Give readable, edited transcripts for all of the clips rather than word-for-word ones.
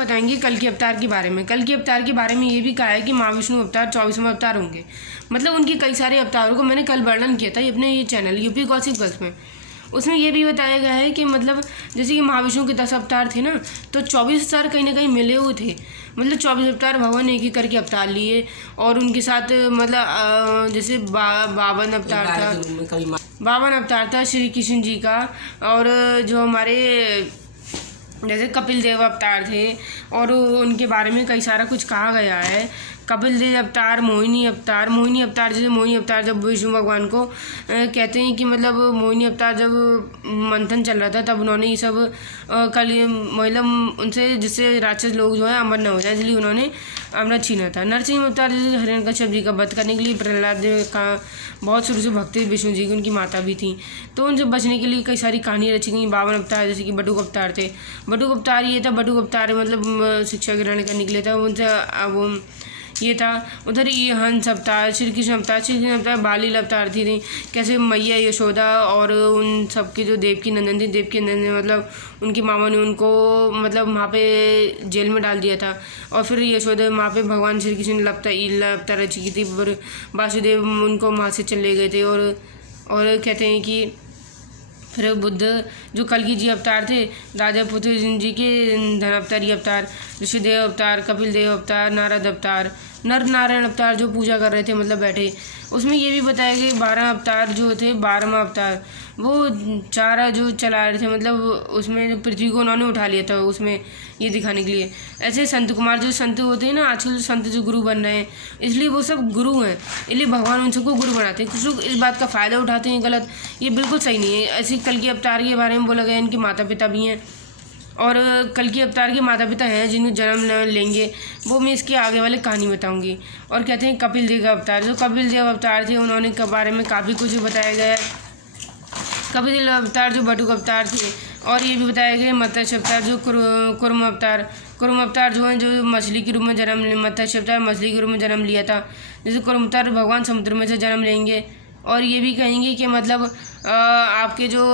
बताएंगे कल के अवतार के बारे में। कल के अवतार के बारे में ये भी कहा है कि महाविष्णु अवतार 24वां अवतार होंगे। मतलब उनके कई सारे अवतारों को मैंने कल वर्णन किया था अपने ये चैनल यूपी गॉसिप गर्ल्स में। उसमें ये भी बताया गया है कि मतलब जैसे कि महाविष्णु के 10 अवतार थे ना, तो 24 अवतार कहीं ना कहीं मिले हुए थे। मतलब 24 अवतार भगवान एक ही करके अवतार लिए और उनके साथ मतलब जैसे 52 अवतार था, 52 अवतार था श्री कृष्ण जी का। और जो हमारे जैसे कपिल देव अवतार थे और उनके बारे में कई सारा कुछ कहा गया है। कपिल देव अवतार, मोहिनी अवतार जैसे मोहिनी अवतार जब विष्णु भगवान को कहते हैं कि मतलब मोहिनी अवतार जब मंथन चल रहा था तब उन्होंने ये सब मतलब उनसे जिससे राक्षस लोग जो है अमर न हो जाए, इसलिए उन्होंने अमृत छीना था। नरसिंह अवतार जैसे हिरण्यकश्यप जी का वध करने के लिए प्रहलाद का बहुत शुरू से भक्ति विष्णु जी की उनकी माता भी थी, तो उनसे बचने के लिए कई सारी कहानियाँ रची गई। 52 अवतार जैसे कि बटुक अवतार थे। बटुक अवतार ये था, बटुक अवतार मतलब शिक्षा ग्रहण करने के लिए था, उनसे वो ये था। उधर ये हंस अवतार, श्री कृष्ण अवतार बालील अवतार थी कैसे मैया यशोदा और उन सबके जो देवकी नंदन थी, देवकी नंदन ने मतलब उनकी मामा ने उनको मतलब वहाँ पे जेल में डाल दिया था। और फिर यशोदा वहाँ पे भगवान श्री कृष्ण अवतार रची की थी, वासुदेव उनको वहाँ से चले गए थे। और कहते हैं कि फिर बुद्ध जो कल्कि जी अवतार थे, राजा पृथ्वी जी के धनावतारी अवतार, ऋषिदेव अवतार, कपिल देव अवतार, नारद अवतार, नर नारायण अवतार जो पूजा कर रहे थे मतलब बैठे। उसमें ये भी बताया गया 12 अवतार जो थे, 12वां अवतार वो चारा जो चला रहे थे, मतलब उसमें पृथ्वी को उन्होंने उठा लिया था उसमें ये दिखाने के लिए। ऐसे संत कुमार जो संत होते हैं ना, आजकल जो संत जो गुरु बन रहे हैं, इसलिए वो सब गुरु हैं, इसलिए भगवान उन सबको गुरु बनाते हैं। कुछ लोग इस बात का फ़ायदा उठाते हैं, गलत, ये बिल्कुल सही नहीं है। ऐसे कल के अवतार के बारे में बोला गया इनके माता पिता भी हैं और कल के अवतार के माता पिता हैं जिन्हें जन्म लेंगे, वो मैं इसके आगे वाले कहानी बताऊंगी। और कहते हैं कपिल देव का अवतार, जो कपिल देव अवतार थे उन्होंने के बारे में काफ़ी कुछ बताया गया है। कपिल देव अवतार जो बटुक अवतार थे, और ये भी बताया गया मत्स्य अवतार जो कुर्म अवतार जो है जो मछली के रूप में मत्स्य अवतार मछली के रूप में जन्म लिया था। जैसे कुर्म अवतार भगवान समुद्र में से जन्म लेंगे। और ये भी कहेंगे कि मतलब आपके जो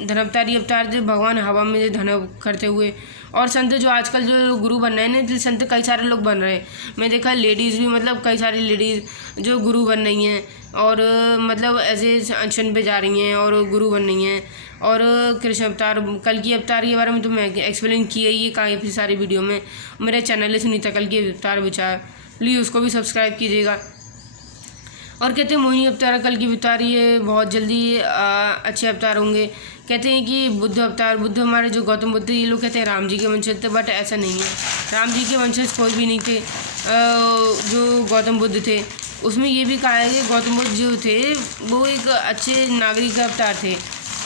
धनवतारी अवतार जो भगवान हवा में धन करते हुए। और संत जो आजकल जो गुरु बन रहे हैं ना, संत कई सारे लोग बन रहे हैं। मैं देखा लेडीज़ भी, मतलब कई सारी लेडीज़ जो गुरु बन रही हैं और मतलब ऐसे अनशन पे जा रही हैं और गुरु बन रही हैं। और कृष्ण अवतार, कल की अवतार के बारे में तो मैं एक्सप्लेन किया ही है काफ़ी सारी वीडियो में। मेरा चैनल है सुनीता कल की अवतार विचार, प्लीज़ उसको भी सब्सक्राइब कीजिएगा। और कहते हैं मोहिनी अवतार, कल की अवतार ये बहुत जल्दी अच्छे अवतार होंगे। कहते हैं कि बुद्ध अवतार, बुद्ध हमारे जो गौतम बुद्ध, ये लोग कहते हैं राम जी के वंशज थे, बट ऐसा नहीं है। राम जी के वंशज कोई भी नहीं थे। जो गौतम बुद्ध थे उसमें ये भी कहा है कि गौतम बुद्ध जो थे वो एक अच्छे नागरिक अवतार थे।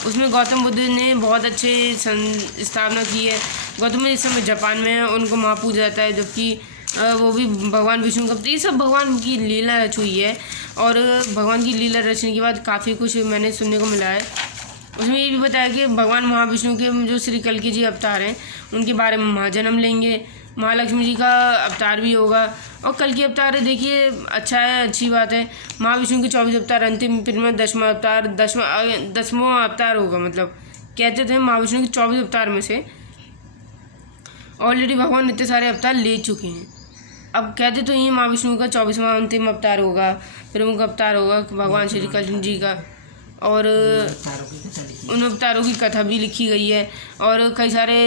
उसमें गौतम बुद्ध ने बहुत अच्छे स्थापना की है। गौतम बुद्ध इस समय जापान में है, उनको वहाँ पूजा जाता है, जबकि वो भी भगवान विष्णु का, ये सब भगवान की लीला रच हुई है। और भगवान की लीला रचने के बाद काफ़ी कुछ मैंने सुनने को मिला है। उसमें ये भी बताया कि भगवान महाविष्णु के जो श्री कल्कि जी अवतार हैं उनके बारे में महाजन्म लेंगे। महालक्ष्मी जी का अवतार भी होगा। और कल की अवतार देखिए अच्छा है, अच्छी बात है। महाविष्णु के 24 अवतार, अंतिम फिर में 10वां अवतार, 10वां अवतार होगा। मतलब कहते थे महाविष्णु के 24 अवतार में से ऑलरेडी भगवान इतने सारे अवतार ले चुके हैं। अब कहते तो ये महाविष्णु का 24वां अंतिम अवतार होगा, प्रमुख अवतार होगा भगवान श्री कृष्ण जी का। और उन अवतारों की कथा भी लिखी गई है। और कई सारे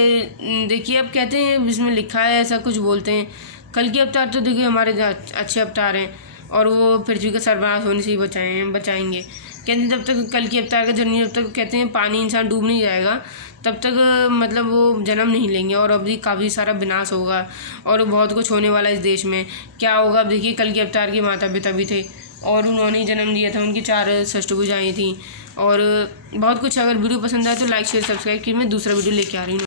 देखिए अब कहते हैं इसमें लिखा है, ऐसा कुछ बोलते हैं। कल के अवतार तो देखिए हमारे अच्छे अवतार हैं और वो पृथ्वी का सर्वनाश होने से ही बचाएंगे। कहते हैं जब तक कल के अवतार का जन्म, जब तक कहते हैं पानी इंसान डूब नहीं जाएगा तब तक मतलब वो जन्म नहीं लेंगे। और अभी काफ़ी सारा विनाश होगा और बहुत कुछ होने वाला है इस देश में। क्या होगा अब देखिए, कल के अवतार के माता पिता भी थे और उन्होंने ही जन्म दिया था, उनकी 4 षष्ठभुजाएँ थी और बहुत कुछ। अगर वीडियो पसंद आए तो लाइक शेयर सब्सक्राइब कीजिए। मैं दूसरा वीडियो लेके आ रही हूँ।